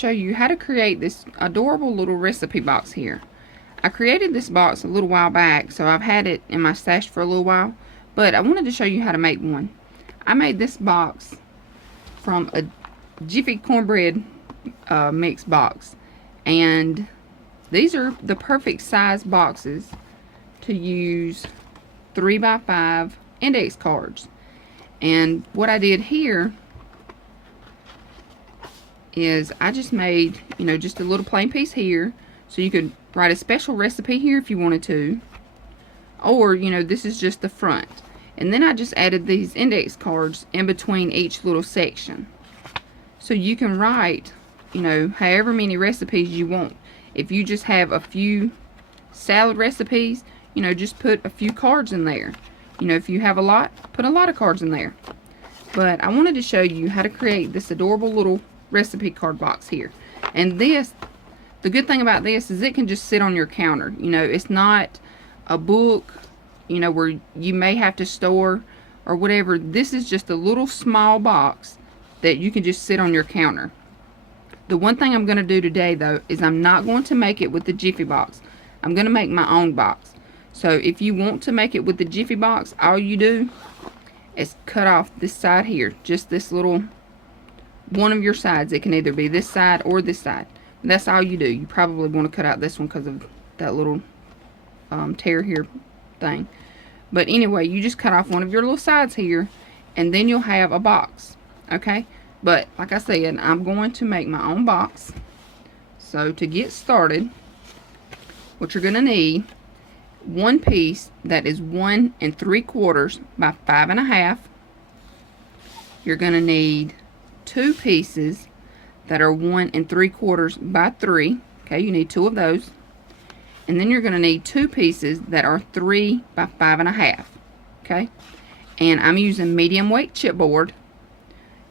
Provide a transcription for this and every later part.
show you how to create this adorable little recipe box here. I created this box a little while back, so I've had it in my stash for a little while, but I wanted to show you how to make one. I made this box from a Jiffy cornbread mix box, and these are the perfect size boxes to use 3x5 index cards. And what I did here is I just made, just a little plain piece here, so you could write a special recipe here if you wanted to, or this is just the front. And then I just added these index cards in between each little section, so you can write however many recipes you want. If you just have a few salad recipes, just put a few cards in there. If you have a lot, put a lot of cards in there. But I wanted to show you how to create this adorable little recipe card box here. And this, the good thing about this is it can just sit on your counter. It's not a book, where you may have to store or whatever. This is just a little small box that you can just sit on your counter. The one thing I'm going to do today, though, is I'm not going to make it with the Jiffy box. I'm going to make my own box. So if you want to make it with the Jiffy box, all you do is cut off this side here, just this little one of your sides. It can either be this side or this side. That's all you do. You probably want to cut out this one because of that little tear here thing. But anyway, you just cut off one of your little sides here, and then you'll have a box. Okay? But like I said, I'm going to make my own box. So to get started, what you're going to need, one piece that is 1 3/4 by 5 1/2. You're going to need two pieces that are 1 3/4 by 3. Okay, you need two of those. And then you're going to need two pieces that are 3 by 5 1/2. Okay, and I'm using medium weight chipboard.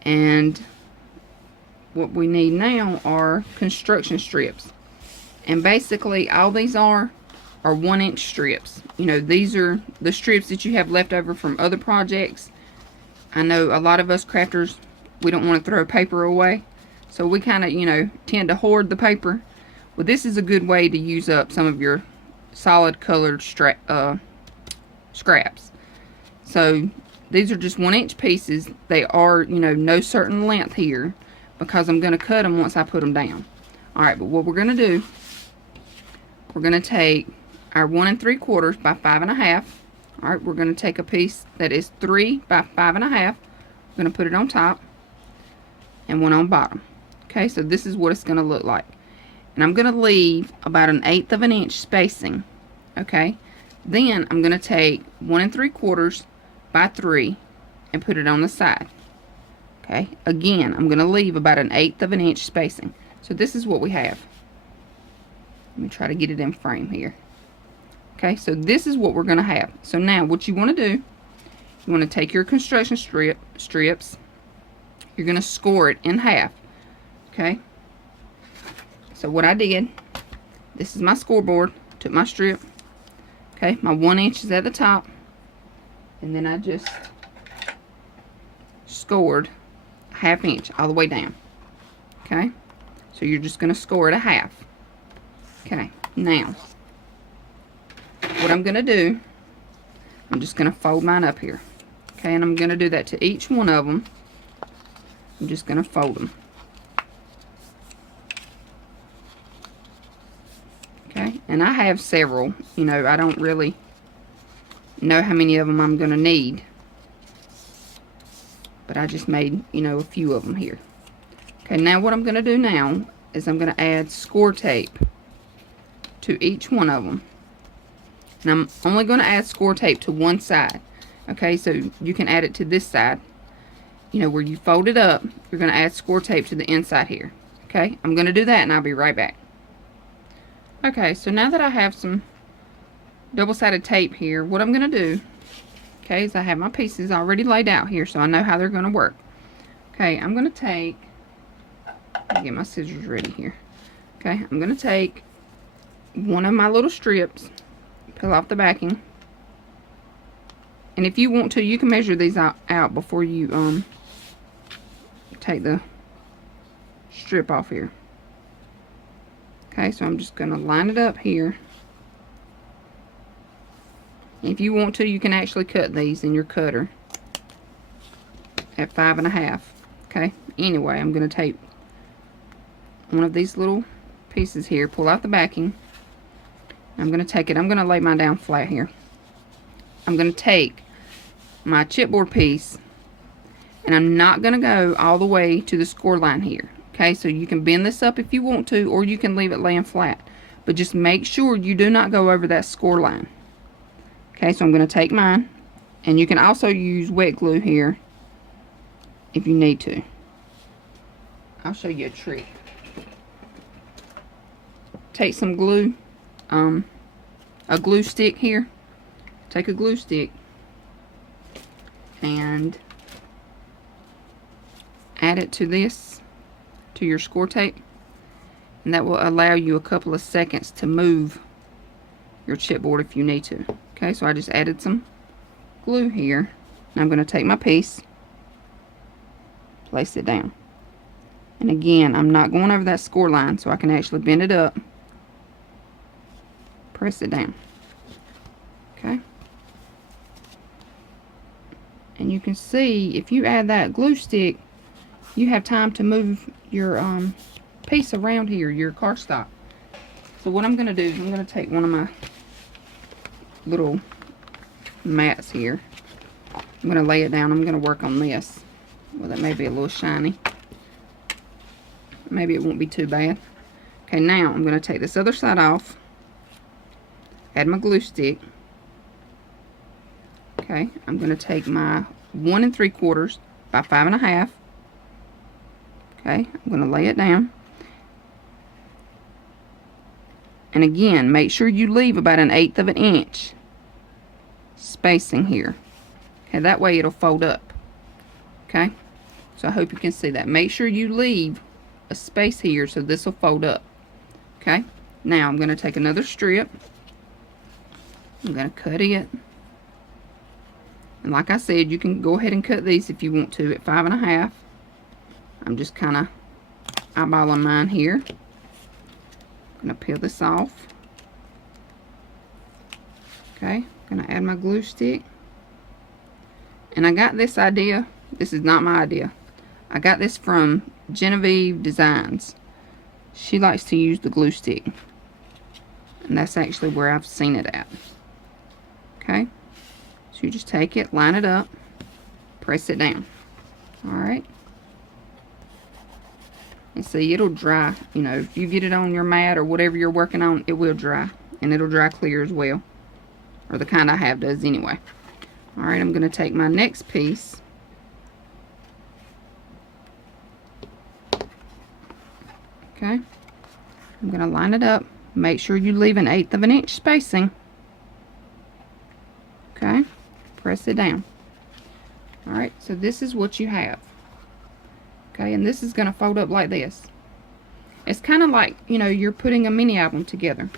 And what we need now are construction strips. And basically all these are 1-inch strips. These are the strips that you have left over from other projects. I know a lot of us crafters, we don't want to throw paper away, so we kind of tend to hoard the paper. Well, this is a good way to use up some of your solid colored scraps. So these are just 1-inch pieces. They are no certain length here, because I'm going to cut them once I put them down. Alright, but what we're going to do, we're going to take our 1 3/4 by 5 1/2. Alright, we're going to take a piece that is 3 by 5 1/2. We're going to put it on top and one on bottom. Okay, so this is what it's going to look like. And I'm going to leave about 1/8 of an inch spacing. Okay, then I'm going to take 1 3/4 by 3 and put it on the side. Okay, again, I'm going to leave about 1/8 of an inch spacing. So this is what we have. Let me try to get it in frame here. Okay, so this is what we're going to have. So now what you want to do, you want to take your construction strips, you're going to score it in half. Okay, so what I did, this is my scoreboard, took my strip, okay, my 1 inch is at the top, and then I just scored 1/2 inch all the way down. Okay, so you're just going to score it 1/2. Okay, now what I'm going to do, I'm just going to fold mine up here. Okay, and I'm going to do that to each one of them. I'm just going to fold them. Okay, and I have several. I don't really know how many of them I'm going to need, but I just made, a few of them here. Okay, now what I'm going to do now is I'm going to add score tape to each one of them. And I'm only going to add score tape to one side. Okay, so you can add it to this side. Where you fold it up, you're going to add score tape to the inside here. Okay, I'm going to do that and I'll be right back. Okay, so now that I have some double-sided tape here, what I'm going to do, okay, is I have my pieces already laid out here, so I know how they're going to work. Okay, I'm going to take, let me get my scissors ready here. Okay, I'm going to take one of my little strips, peel off the backing, and if you want to, you can measure these out before you take the strip off here. Okay, so I'm just going to line it up here. If you want to, you can actually cut these in your cutter at 5.5. Okay, anyway, I'm going to take one of these little pieces here, pull out the backing. I'm going to take it, I'm going to lay mine down flat here. I'm going to take my chipboard piece, and I'm not going to go all the way to the score line here. Okay, so you can bend this up if you want to, or you can leave it laying flat. But just make sure you do not go over that score line. Okay, so I'm going to take mine, and you can also use wet glue here if you need to. I'll show you a trick. Take some glue, a glue stick here. Take a glue stick and add it to this, to your score tape, and that will allow you a couple of seconds to move your chipboard if you need to. Okay, so I just added some glue here. Now I'm going to take my piece, place it down, and again, I'm not going over that score line, so I can actually bend it up, press it down. Okay, and you can see if you add that glue stick, you have time to move your piece around here, your cardstock. So what I'm going to do is I'm going to take one of my little mats here. I'm going to lay it down. I'm going to work on this. Well, that may be a little shiny. Maybe it won't be too bad. Okay, now I'm going to take this other side off, add my glue stick. Okay, I'm going to take my 1 3/4 by 5.5. Okay, I'm going to lay it down. And again, make sure you leave about 1/8 of an inch spacing here. Okay, that way it'll fold up. Okay, so I hope you can see that. Make sure you leave a space here so this will fold up. Okay, now I'm going to take another strip. I'm going to cut it. And like I said, you can go ahead and cut these if you want to at 5.5. I'm just kind of eyeballing mine here. I'm going to peel this off. Okay, I'm going to add my glue stick. And I got this idea. This is not my idea. I got this from Genevieve Designs. She likes to use the glue stick. And that's actually where I've seen it at. Okay, so you just take it, line it up, press it down. Alright. And see, it'll dry. You know, if you get it on your mat or whatever you're working on, it will dry. And it'll dry clear as well. Or the kind I have does anyway. Alright, I'm going to take my next piece. Okay. I'm going to line it up. Make sure you leave 1/8 of an inch spacing. Okay. Press it down. Alright, so this is what you have. Okay, and this is going to fold up like this. It's kind of like, you know, you're putting a mini album together.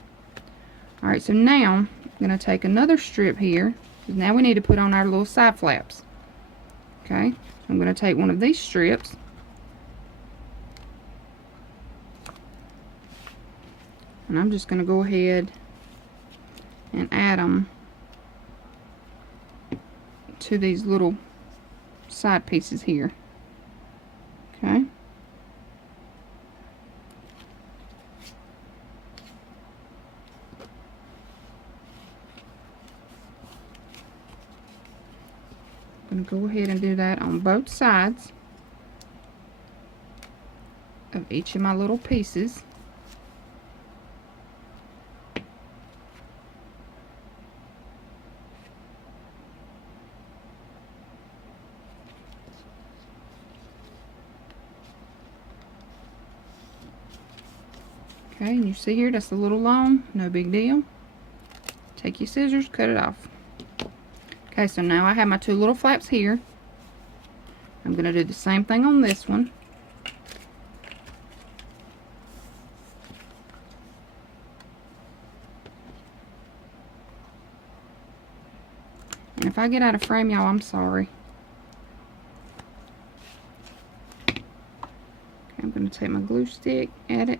Alright, so now I'm going to take another strip here. Now we need to put on our little side flaps. Okay, so I'm going to take one of these strips. And I'm just going to go ahead and add them to these little side pieces here. Okay. I'm going to go ahead and do that on both sides of each of my little pieces. Okay, and you see here, that's a little long, no big deal. Take your scissors, cut it off. Okay, so now I have my two little flaps here. I'm going to do the same thing on this one. And if I get out of frame, y'all, I'm sorry. Okay, I'm going to take my glue stick, add it.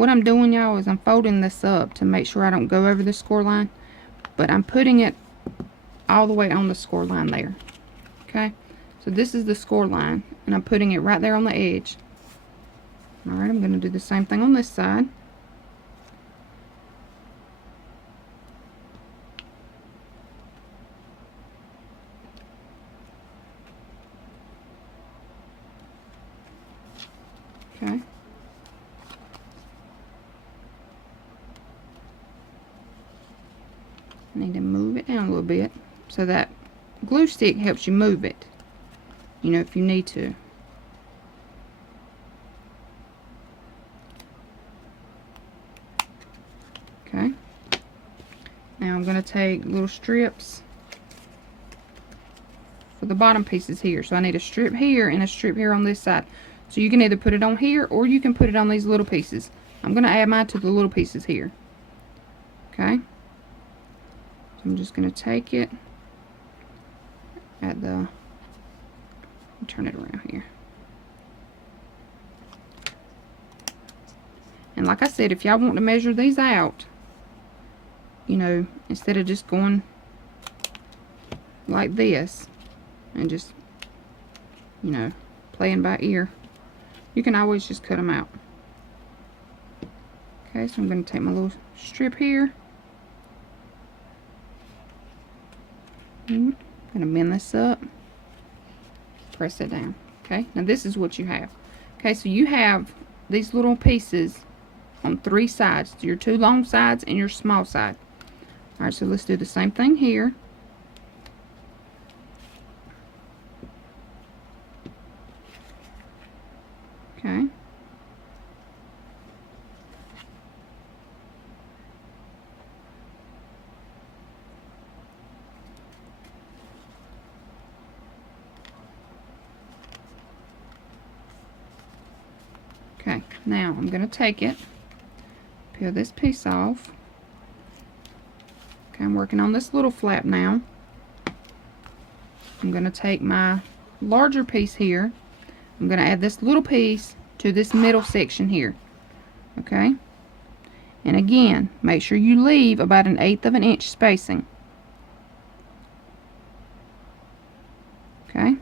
what I'm doing, y'all, is I'm folding this up to make sure I don't go over the score line, but I'm putting it all the way on the score line there. Okay, so this is the score line, and I'm putting it right there on the edge. Alright, I'm going to do the same thing on this side. Okay. I need to move it down a little bit so that glue stick helps you move it, you know, if you need to. Okay. Now I'm going to take little strips for the bottom pieces here. So I need a strip here and a strip here on this side. So you can either put it on here or you can put it on these little pieces. I'm going to add mine to the little pieces here. Okay. So I'm just going to take it at the, turn it around here. And like I said, if y'all want to measure these out, you know, instead of just going like this and just, you know, playing by ear, you can always just cut them out. Okay, so I'm going to take my little strip here. I'm going to bend this up, press it down. Okay, now this is what you have. Okay, so you have these little pieces on 3 sides, your 2 long sides and your small side. Alright, so let's do the same thing here. Okay. Okay, now I'm going to take it, peel this piece off. Okay, I'm working on this little flap now. I'm going to take my larger piece here. I'm going to add this little piece to this middle section here. Okay, and again, make sure you leave about 1/8 of an inch spacing. Okay,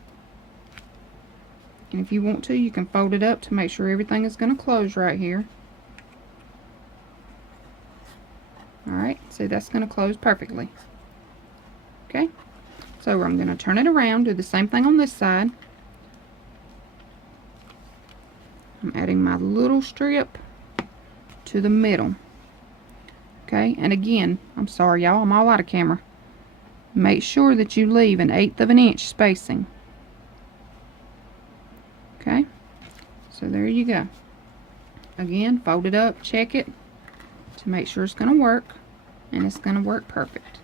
and if you want to, you can fold it up to make sure everything is going to close right here. Alright, so that's going to close perfectly. Okay, so I'm going to turn it around, do the same thing on this side. I'm adding my little strip to the middle. Okay, and again, I'm sorry y'all, I'm all out of camera. Make sure that you leave 1/8 of an inch spacing. Okay, so there you go. Again, fold it up, check it to make sure it's going to work, and it's going to work perfect.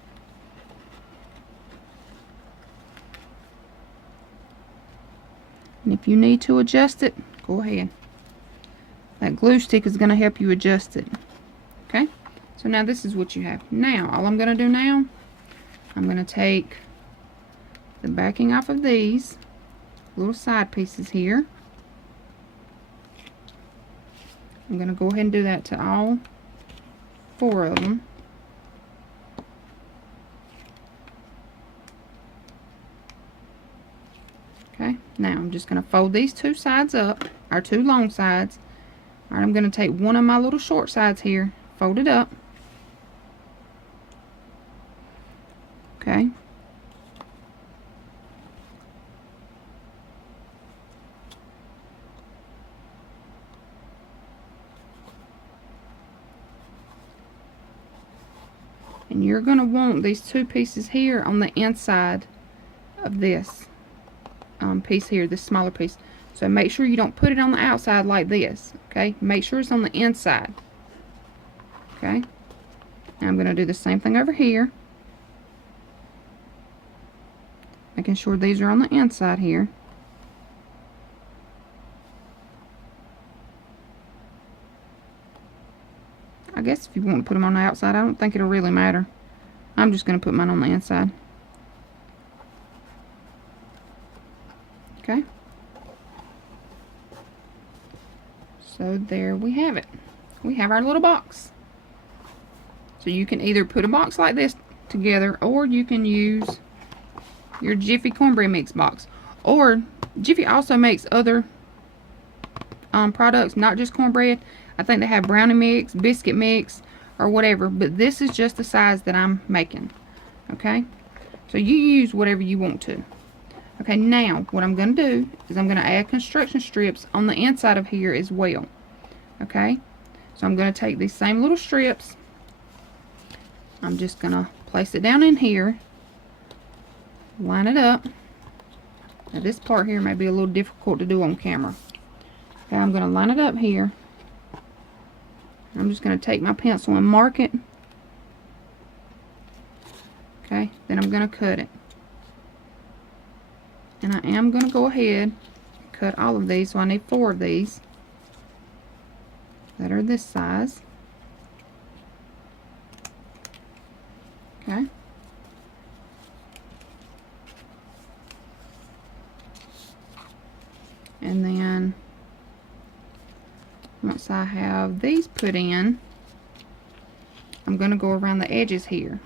And if you need to adjust it, go ahead. That glue stick is going to help you adjust it. Okay, so now this is what you have. Now, all I'm going to do now, I'm going to take the backing off of these little side pieces here. I'm going to go ahead and do that to all 4 of them. Okay, now I'm just going to fold these 2 sides up, our 2 long sides. Alright, I'm going to take one of my little short sides here, fold it up. Okay. And you're going to want these 2 pieces here on the inside of this piece here, this smaller piece. So make sure you don't put it on the outside like this. Okay, make sure it's on the inside. Okay, now I'm going to do the same thing over here, making sure these are on the inside here. I guess if you want to put them on the outside, I don't think it'll really matter. I'm just going to put mine on the inside. Okay. So there we have it. we have our little box. So you can either put a box like this together, or you can use your Jiffy cornbread mix box. Or Jiffy also makes other products, not just cornbread. I think they have brownie mix, biscuit mix, or whatever, but this is just the size that I'm making. Okay, so you use whatever you want to. Okay, now what I'm going to do is I'm going to add construction strips on the inside of here as well. Okay, so I'm going to take these same little strips. I'm just going to place it down in here, line it up. Now this part here may be a little difficult to do on camera. Okay, I'm going to line it up here. I'm just going to take my pencil and mark it. Okay, then I'm going to cut it. And I am going to go ahead and cut all of these, so I need 4 of these that are this size. Okay. And then once I have these put in, I'm going to go around the edges here.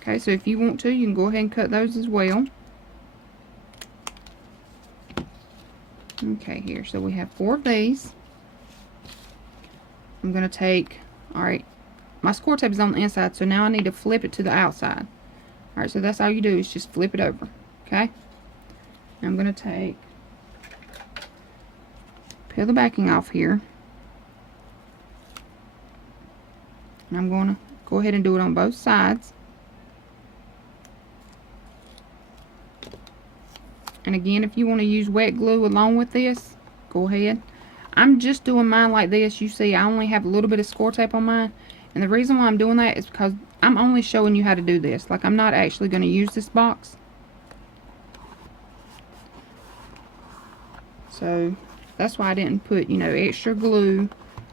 Okay, so if you want to, you can go ahead and cut those as well. Okay, here, so we have 4 of these. I'm going to take, alright, my score tape is on the inside, so now I need to flip it to the outside. Alright, so that's all you do is just flip it over. Okay? I'm going to take, peel the backing off here. And I'm going to go ahead and do it on both sides. And again, if you want to use wet glue along with this, go ahead. I'm just doing mine like this. You see, I only have a little bit of score tape on mine. And the reason why I'm doing that is because I'm only showing you how to do this. Like, I'm not actually going to use this box. So, that's why I didn't put, you know, extra glue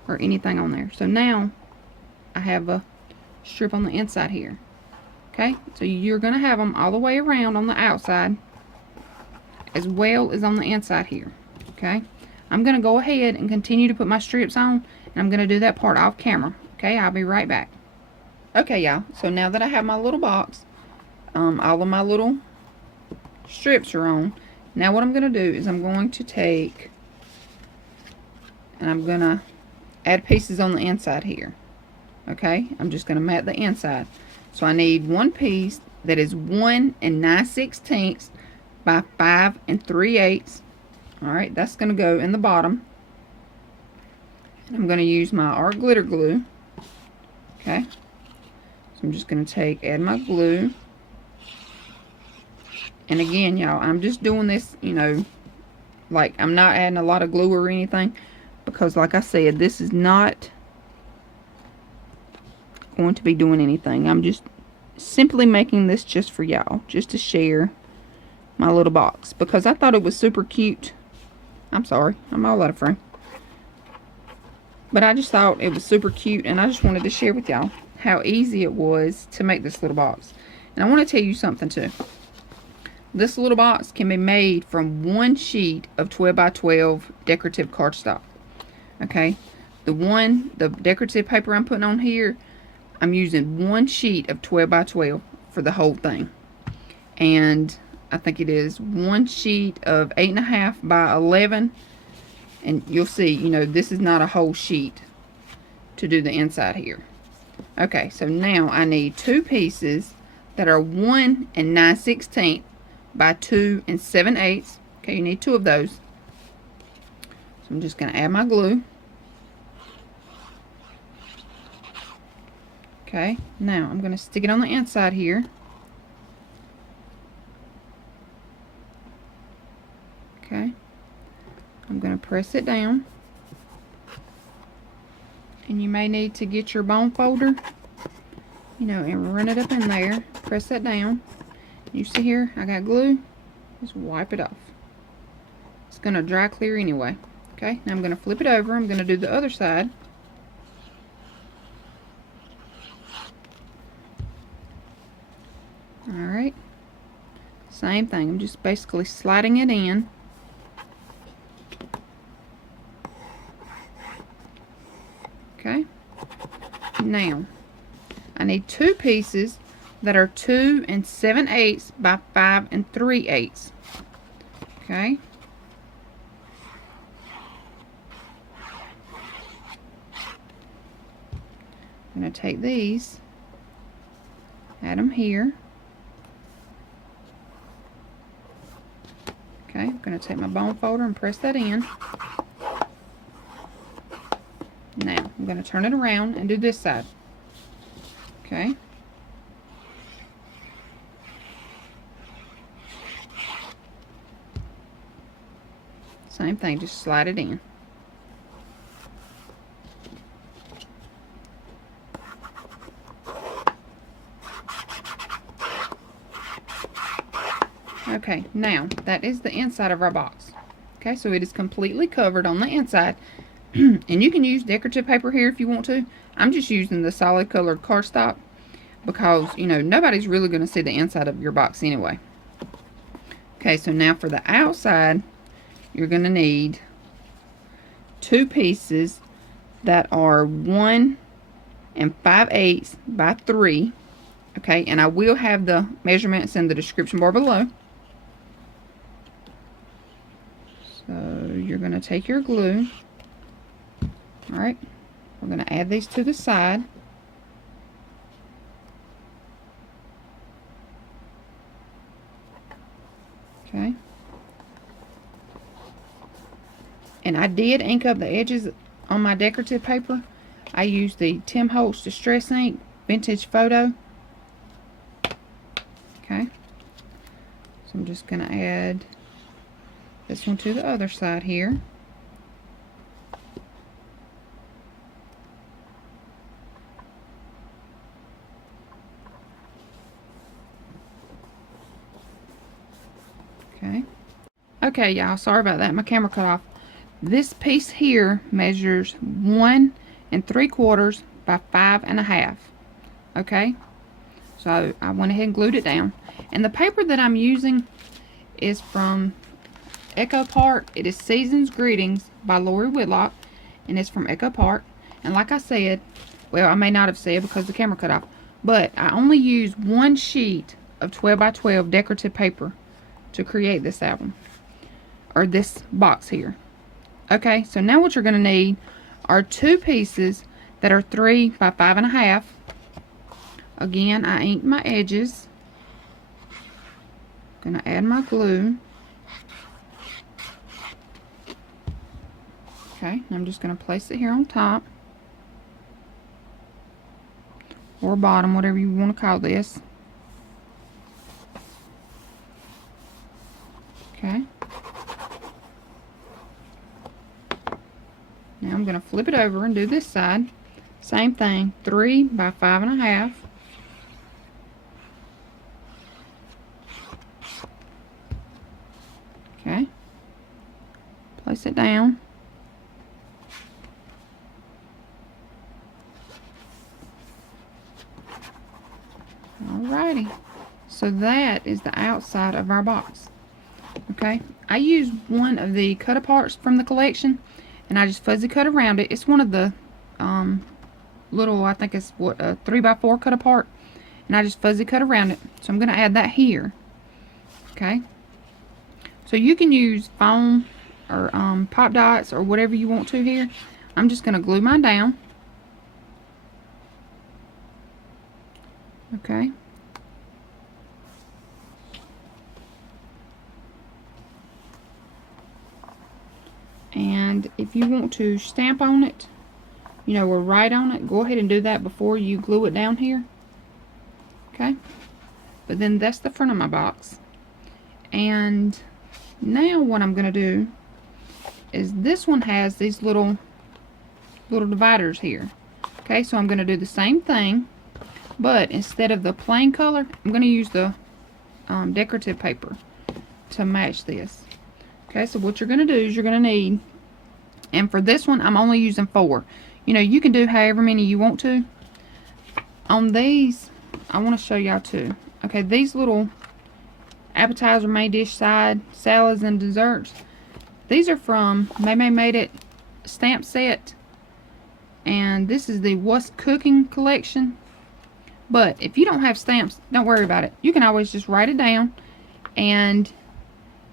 or anything on there. So now, I have a strip on the inside here. Okay? So, you're going to have them all the way around on the outside, as well as on the inside here. Okay? I'm going to go ahead and continue to put my strips on, and I'm going to do that part off camera. Okay, I'll be right back. Okay, y'all, so now that I have my little box, all of my little strips are on. Now what I'm going to do is I'm going to take, and I'm going to add pieces on the inside here. Okay, I'm just going to mat the inside. So I need one piece that is 1 9/16 by 5 3/8. Alright, that's going to go in the bottom. And I'm going to use my art glitter glue. Okay, so I'm just going to add my glue. And again, y'all, I'm just doing this, you know, like, I'm not adding a lot of glue or anything, because like I said, this is not going to be doing anything. I'm just simply making this just for y'all, just to share my little box, because I thought it was super cute. I'm sorry, I'm all out of frame. But I just thought it was super cute, and I just wanted to share with y'all how easy it was to make this little box. And I want to tell you something too. This little box can be made from 1 sheet of 12 by 12 decorative cardstock. Okay, the decorative paper I'm putting on here, I'm using 1 sheet of 12 by 12 for the whole thing. And I think it is 1 sheet of 8.5 by 11. And you'll see, you know, this is not a whole sheet to do the inside here. Okay, so now I need 2 pieces that are 1 9/16 by 2 7/8. Okay, you need 2 of those. So I'm just going to add my glue. Okay, now I'm going to stick it on the inside here. Okay. I'm going to press it down, and you may need to get your bone folder, you know, and run it up in there. Press that down. You see here, I got glue. Just wipe it off. It's going to dry clear anyway. Okay, now I'm going to flip it over. I'm going to do the other side. Alright, same thing. I'm just basically sliding it in. now I need 2 pieces that are 2 7/8 by 5 3/8. Okay. I'm going to take these, add them here. Okay, I'm going to take my bone folder and press that in. Now, I'm going to turn it around and do this side. Okay. Same thing, just slide it in. Okay, now that is the inside of our box. Okay, so it is completely covered on the inside. And you can use decorative paper here if you want to. I'm just using the solid colored cardstock because, you know, nobody's really going to see the inside of your box anyway. Okay, so now for the outside, you're going to need 2 pieces that are 1 5/8 by 3. Okay, and I will have the measurements in the description bar below. So you're going to take your glue. Alright, we're going to add these to the side. Okay. And I did ink up the edges on my decorative paper. I used the Tim Holtz Distress Ink Vintage Photo. Okay. So I'm just going to add this one to the other side here. Okay, y'all, sorry about that. My camera cut off. This piece here measures 1 3/4 by 5 1/2. Okay, so I went ahead and glued it down. And the paper that I'm using is from Echo Park. It is Season's Greetings by Lori Whitlock, and it's from Echo Park. And like I said, well, I may not have said because the camera cut off, but I only used 1 sheet of 12 by 12 decorative paper to create this album, or this box here. Okay, so now what you're going to need are 2 pieces that are 3 by 5 1/2. Again, I inked my edges. Going to add my glue. Okay, I'm just going to place it here on top or bottom, whatever you want to call this. Okay. Now I'm going to flip it over and do this side. Same thing, 3 by 5 1/2. Okay. Place it down. Alrighty. So that is the outside of our box. Okay, I used one of the cut-aparts from the collection, and I just fuzzy cut around it. It's one of the little, I think it's what, a 3 by 4 cut-apart, and I just fuzzy cut around it. So I'm going to add that here. Okay, so you can use foam or pop dots or whatever you want to here. I'm just going to glue mine down. Okay. And if you want to stamp on it, you know, or write on it, go ahead and do that before you glue it down here. Okay. But then that's the front of my box. And now what I'm going to do is this one has these little dividers here. Okay, so I'm going to do the same thing, but instead of the plain color, I'm going to use the decorative paper to match this. Okay, so what you're going to do is you're going to need, and for this one I'm only using 4. You know, you can do however many you want to. On these, I want to show y'all too. Okay, these little appetizer, main dish, side, salads, and desserts. These are from May Made It stamp set. And this is the What's Cooking collection. But if you don't have stamps, don't worry about it. You can always just write it down. And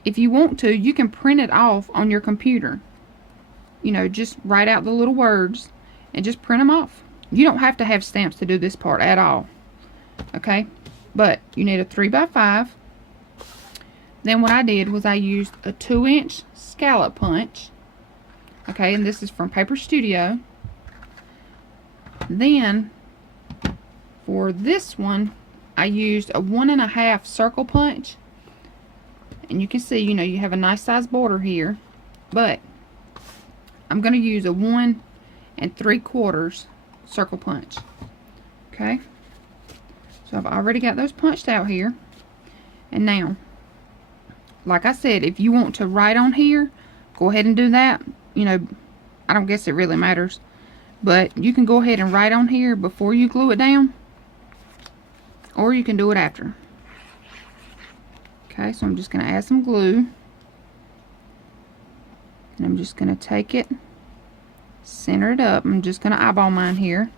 if you want to, you can print it off on your computer. You know, just write out the little words and just print them off. You don't have to have stamps to do this part at all. Okay? But you need a 3x5. Then what I did was I used a 2-inch scallop punch. Okay, and this is from Paper Studio. Then for this one, I used a 1.5 circle punch. And you can see, you know, you have a nice size border here. But I'm going to use a 1 3/4 circle punch. Okay. So I've already got those punched out here. And now, like I said, if you want to write on here, go ahead and do that. You know, I don't guess it really matters. But you can go ahead and write on here before you glue it down. Or you can do it after. Okay, so I'm just going to add some glue. And I'm just going to take it, center it up. I'm just going to eyeball mine here.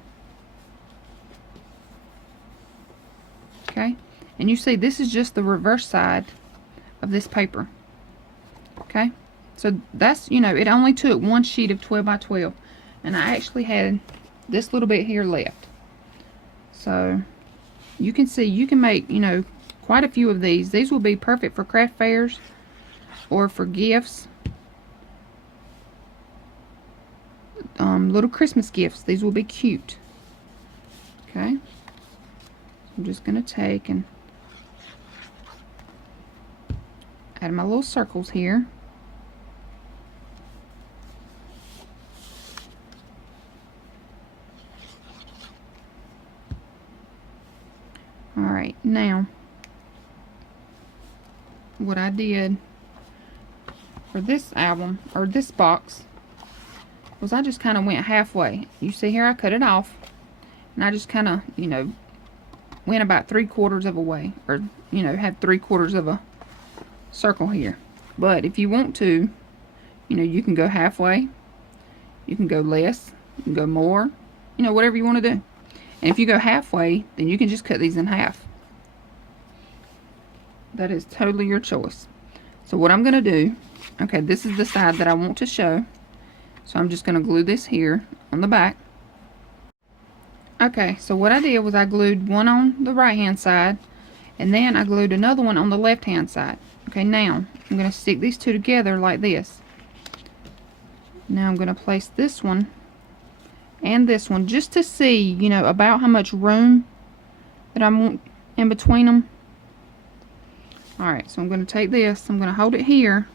Okay, and you see this is just the reverse side of this paper. Okay, so that's, you know, it only took one sheet of 12x12, and I actually had this little bit here left. So you can see you can make, you know, quite a few of these. These will be perfect for craft fairs or for gifts, little Christmas gifts. These will be cute. Okay, I'm just going to take and add my little circles here. Alright, now what I did for this album, or this box, was I just kind of went halfway. You see here I cut it off, and I just kind of, you know, went about 3/4 of a way, or, you know, had 3/4 of a circle here. But if you want to, you know, you can go halfway, you can go less, you can go more, you know, whatever you want to do. And if you go halfway, then you can just cut these in half. That is totally your choice. So what I'm going to do, okay, this is the side that I want to show. So I'm just going to glue this here on the back. Okay, so what I did was I glued one on the right hand side, and then I glued another one on the left hand side. Okay, now I'm going to stick these two together like this. Now I'm going to place this one and this one just to see, you know, about how much room that I want in between them. Alright, so I'm going to take this, I'm going to hold it here.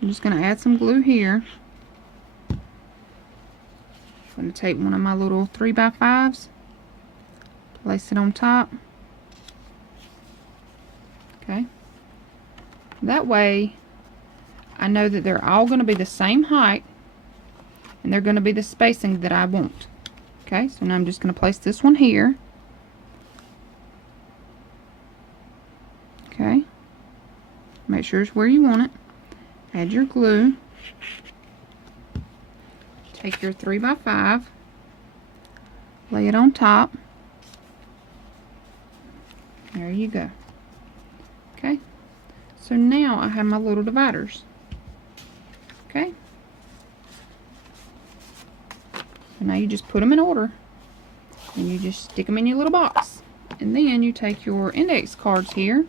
I'm just going to add some glue here. I'm going to take one of my little 3x5s, place it on top. Okay. That way, I know that they're all going to be the same height, and they're going to be the spacing that I want. Okay, so now I'm just going to place this one here. Okay. Make sure it's where you want it. Add your glue. Take your 3x5, lay it on top. There you go. Okay, so now I have my little dividers. Okay, so now you just put them in order, and you just stick them in your little box. And then you take your index cards here,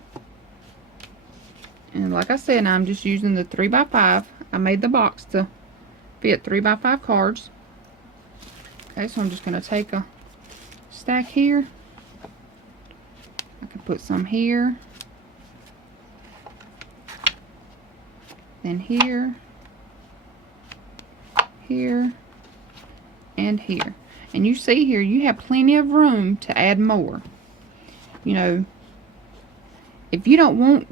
and like I said, I'm just using the 3x5. I made the box to fit 3x5 cards. Okay, so I'm just going to take a stack here. I can put some here, then here, here, and here. And you see here, you have plenty of room to add more. You know, if you don't want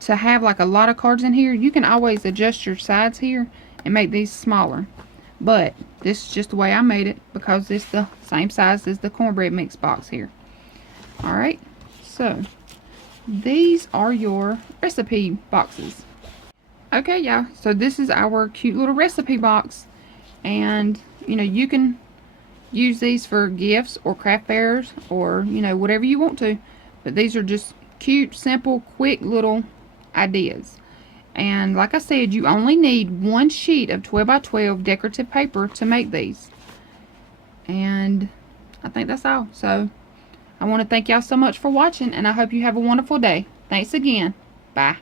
to have like a lot of cards in here, you can always adjust your sides here and make these smaller. But this is just the way I made it, because it's the same size as the cornbread mix box here. Alright, so these are your recipe boxes. Okay, y'all, so this is our cute little recipe box. And you know, you can use these for gifts or craft fairs or, you know, whatever you want to. But these are just cute, simple, quick little ideas. And like I said, you only need one sheet of 12 by 12 decorative paper to make these. And I think that's all. So I want to thank y'all so much for watching, and I hope you have a wonderful day. Thanks again. Bye.